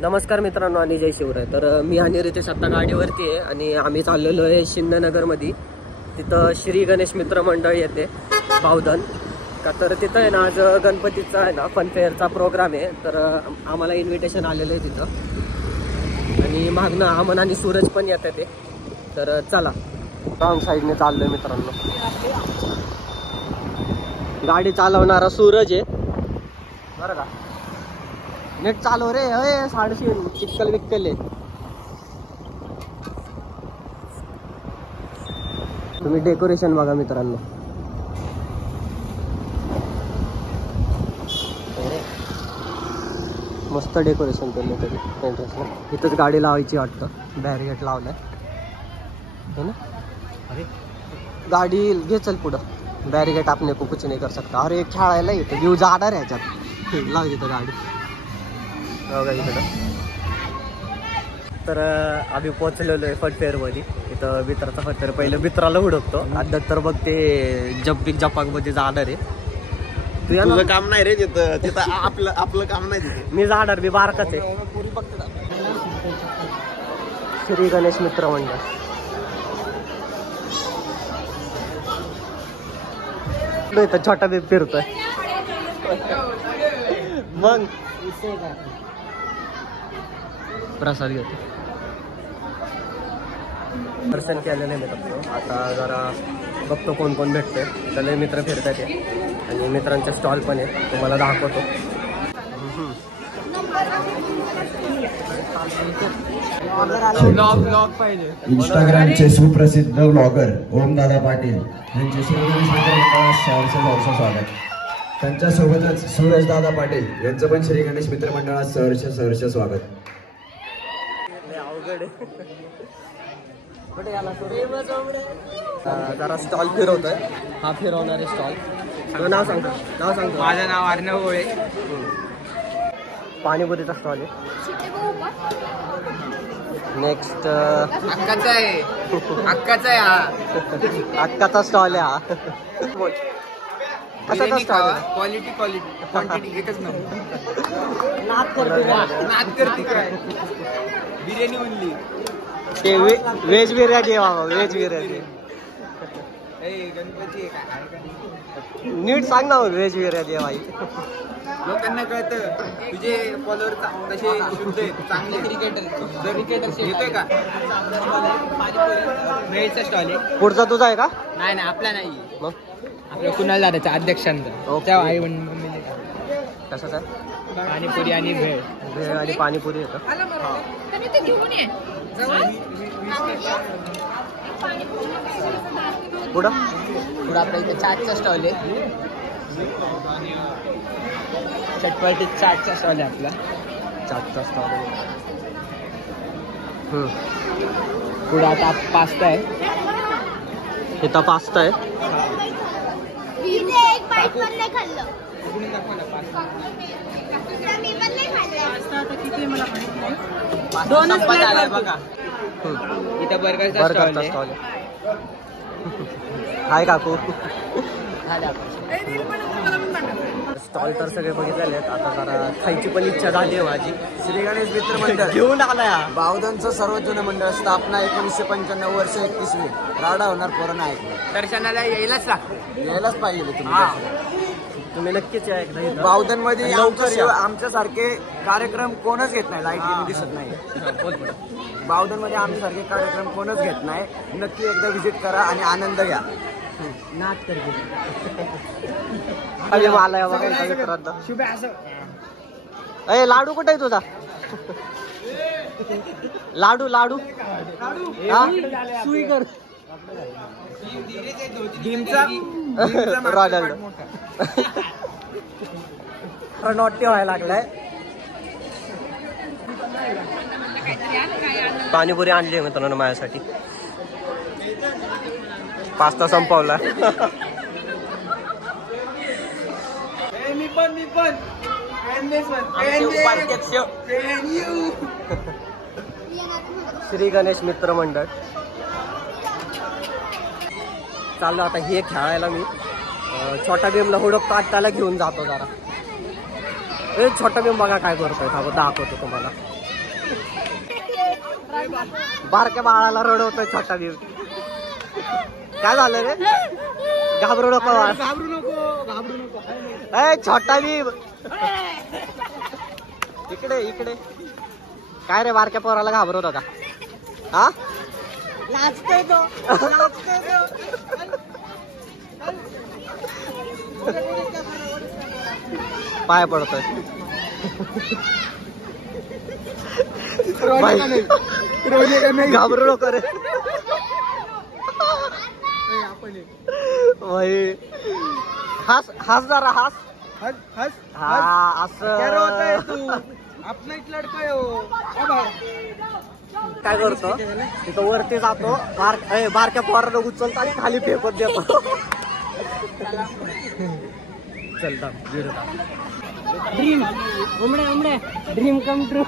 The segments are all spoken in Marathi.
नमस्कार मित्रांनो आणि जय शिवराय. तर मी आणि रितेश आता गाडीवरती आहे आणि आम्ही चाललेलो आहे शिंदेनगरमध्ये. तिथं श्री गणेश मित्र मंडळ येते बावधन का. तर तिथं आहे ना आज गणपतीचा आहे ना फनफेअरचा प्रोग्राम आहे. तर आम्हाला इन्व्हिटेशन आलेलं आहे तिथं आणि मागणं अमन आणि सूरज पण येतात ते. तर चला रॉंग साईडने चाललोय मित्रांनो. गाडी चालवणारा सूरज आहे बरं का. नेट चालव रे. अय साडशी चिक्कल विक्कल आहे. तुम्ही डेकोरेशन बघा मित्रांनो. मस्त डेकोरेशन केलं तरी एंट्रन्सला. इथंच गाडी लावायची वाटतं. बॅरिगेट लावलाय है ना. अरे गाडी घे चल पुढं. बॅरिगेट आपने को कुछ नहीं कर सकता. अरे खेळायला येतं घेऊ जाणार ह्याच्यात. लाव तिथं गाडी बघा इकडं. तर आम्ही पोचलेलो आहे फनफेअर मध्ये. इथं मित्राचा फनफेअर. पहिलं मित्राला हुडकतो आणि नंतर मग ते जम्पिंग जपाक मध्ये जाणार आहे. तुझं काम नाही रे तिथं. तिथं आपलं काम नाही तिथे. मी जाणार. मी बारकाच आहे. श्री गणेश मित्र मंडळ. इथं छोटा बी फिरतोय मग प्रसाद घेतो. दर्शन केलेलं आहे मित्रांनो. आता जरा बघतो कोण कोण भेटतोय. त्याला मित्र फिरतात ते आणि मित्रांचे स्टॉल पण आहे. तुम्हाला दाखवतो. इंस्टाग्रामचे सुप्रसिद्ध ब्लॉगर ओमदादा पाटील यांचे सहर्ष स्वागत. त्यांच्यासोबतच सूरज दादा पाटील यांचं पण श्री गणेश मित्र मंडळात सहर्ष स्वागत. जरा स्टॉल फिरवतोय. हा फिरवणार आहे स्टॉल. नाव सांगतो. माझं नाव अर्णव गोळे. पाणीपुरीचा स्टॉल आहे. नेक्स्ट अक्काचा आहे. अक्काचा स्टॉल आहे हा. कशाचा स्टॉल आहे? क्वालिटी एकच नंबर. नाद करते काय. बिर्याणी उरली. ते व्हेज बिर्याणी आहे बाबा. व्हेज बिर्याणी. गणपती काय नीट सांग ना. व्हेज बिर्याणी आहे बाई. लोकांना कळतं तुझे फॉलोअर कसे शुद्ध आहेत चांगले. क्रिकेटर येतोय का. व्हेजचा स्टॉल आहे. पुढचा तुझा आहे का. नाही आपला नाही. मग आपल्या कुणाल दादाचा अध्यक्षांचा. त्या आई मम्मीने कशाचा आहे. पाणीपुरी आणि भेळ. भेळ आणि पाणीपुरी येतं. पुढं आपल्या इथे चाटचा स्टॉल आहे. चटपटी चाटचा स्टॉल आहे आपला. चाटचा स्टॉल आहे. पुढे आता पास्ता आहे. इथं पास्ता आहे. बघा इथं बर्गरचा स्टॉल आहे काकू. स्टॉल तर सगळे बघितलेले आहेत. आता जरा खायची पण इच्छा झाली आहे माझी. श्री गणेश मित्र मंडळ घेऊन आलाय. बावधनचं सर्व जुनं मंडळ. स्थापना 1995 वर्ष 31वी. राडा होणार पोरांना ऐकलं. दर्शनाला यायलाच पाहिजे तुम्ही नक्कीच या एकदा इथं. बावधन मध्ये आमच्यासारखे कार्यक्रम कोणच घेत नाही. लाईट दिसत नाही. बावधन मध्ये आमच्यासारखे कार्यक्रम कोणच घेत नाही. नक्की एकदा व्हिजिट करा आणि आनंद घ्या. नाच करते. अरे मला बघा शुभ असं. अरे लाडू कुठे आहे तुझा. लाडू सुई कर. रॉनाल्डो नॉट्य व्हायला लागलाय. पाणीपुरी आणली मित्रांनो माझ्यासाठी. पास्ता संपवला. श्री गणेश मित्र मंडळ चाललो आता. हे खेळायला मी छोटा भीमला हुडकतो. आत्ताला घेऊन जातो जरा. छोटा भीम बघा काय करतोय. दाखवतो तुम्हाला. बारक्या बाळाला रडवतोय छोटा भीम. काय झालं रे? घाबरू नको ए छोटा भीम. इकडे इकडे. काय रे बारक्या पोराला घाबरवतो का? हा लाजतोय तो. पाय पडतोय. घाबरू नको रे. हास हास जरा हास. हा असं काय करतो तिथं वरती जातो. बारक्या पोराला उचलतो आणि खाली फेकत देतो. चलता ड्रीम उमड्या उमड्या ड्रीम कम ट्रू.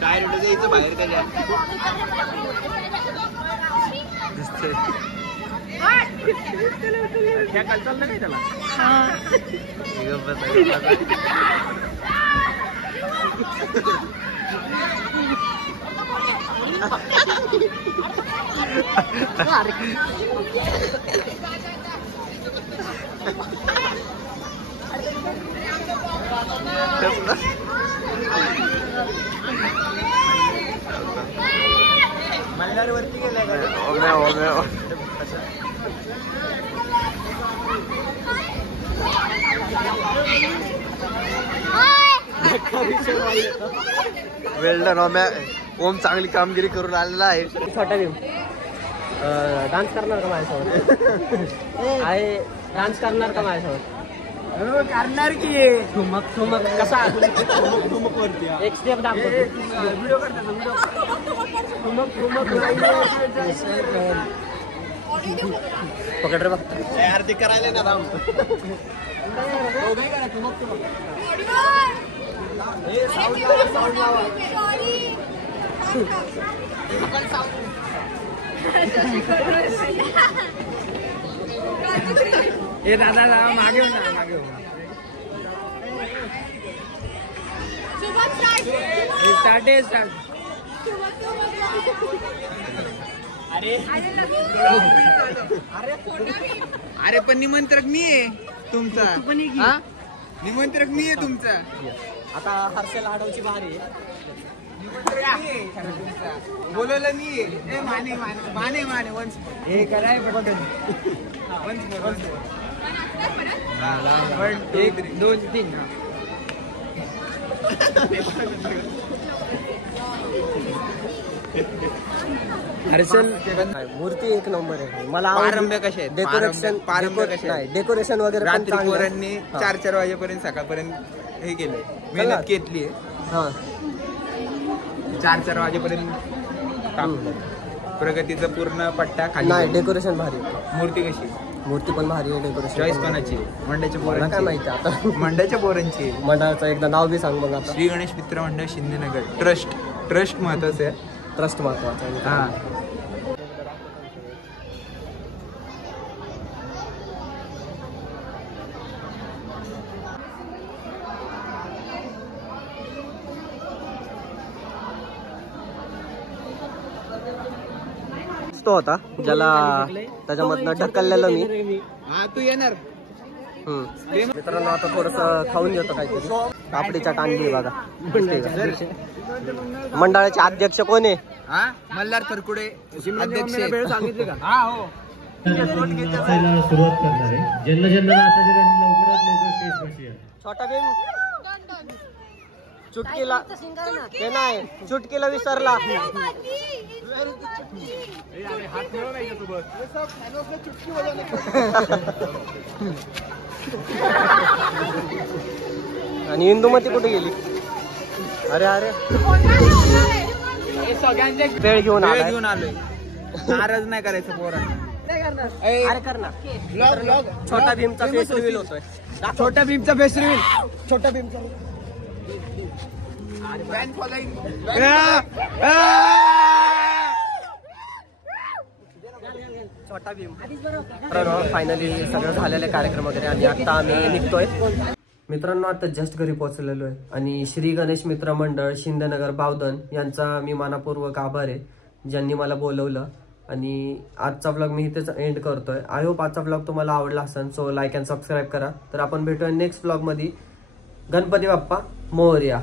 डायरेक्ट जायचं बाहेर त्याच्या. ह्या काल चाललं काय त्याला. मल्हारवरती गेलाय का? वेल्डन ओम चांगली कामगिरी करून आलेला आहे. छोटा भीम डान्स करणार का माझ्यासोबत? आहे डान्स करणार का माझ्यासोबत? करणार की ठुमक ठुमक कसा एक स्टेप दाखव. व्हिडिओ करतात ठुमक ठुमक पकड रे बघ. अर्धी करायला ना राम. हे दादा मागे ना मागे स्टार्ट. अरे पण निमंत्रक मी आहे तुमचा. निमंत्रक मी आहे तुमचा. आता हर्षल आडवची बारी आहे. बोलवलं मी आहे. माने माने माने माने वन्स हे कराय पटकन. Once more 1 2 3. हर्षल मूर्ती एक नंबर आहे. मला पारंब्या कशा आहेत? डेकोरेशन पारंब्या कशा नाही आहेत? डेकोरेशन वगैरे पण रात्री चांगलं आहे. पोरांनी 4-4 वाजेपर्यंत सकाळपर्यंत हे केलंय. मेहनत घेतली आहे. हा 4-4 वाजेपर्यंत टाकलं. प्रगतीचा पूर्ण पट्टा खाली. नाही डेकोरेशन भारी आहे. मूर्ती कशी? मूर्ती पण भारी आहे. डेकोरेशन चॉईस कोणाची? मंडळाच्या मला काय पोरांची. माहिती आता. मंडळाच्या पोरांची. मंडळाचं एकदा नाव बी सांग मग आता. श्री गणेश मित्र मंडळ शिंदेनगर ट्रस्ट महत्वाचं आहे. ट्रस्ट महत्वाचा आहे. हा तो होता ज्याला त्याच्यामधनं ढकललेलं मी. हा तू येणार. मित्रांनो आता थोडस खाऊन घेतो काहीतरी. पापडी चाट आणली बघा. मंडळाचे अध्यक्ष कोण आहे? हा मल्हार तरकुडे अध्यक्ष सांगितले का? हा हो. सुरुवात करणार आहे. ज्यांना ज्यांना नाचायचे त्यांनी लवकरात लवकर स्टेजपाशी या. छोटा भीम चुटकीला ते नाही चुटकीला विसरला. आणि इंदुमती कुठे गेली? अरे अरे वेळ घेऊन वेळ आलाय. घेऊन आलोय. नाराज नाही करायचं पोरांना. अरे कर ना. छोटा भीमचा फेस रिव्हील होतोय. छोटा भीमचा फेस रिव्हील. छोटा भीमचा फॅन फॉलोइंग. छोटा भीम. फायनली सगळं झालेलं आहे कार्यक्रम वगैरे आणि आता आम्ही निघतोय. मित्रांनो आता जस्ट घरी पोहोचलेलो आहे आणि श्री गणेश मित्र मंडळ शिंदेनगर बावधन यांचा मी मनापूर्वक आभार आहे ज्यांनी मला बोलवलं. आणि आजचा व्लॉग मी इथेच एंड करतोय. आय होप आजचा व्लॉग तुम्हाला आवडला असेल. सो लाईक अँड सबस्क्राईब करा. तर आपण भेटूया नेक्स्ट व्लॉगमध्ये. गणपती बाप्पा मोरया.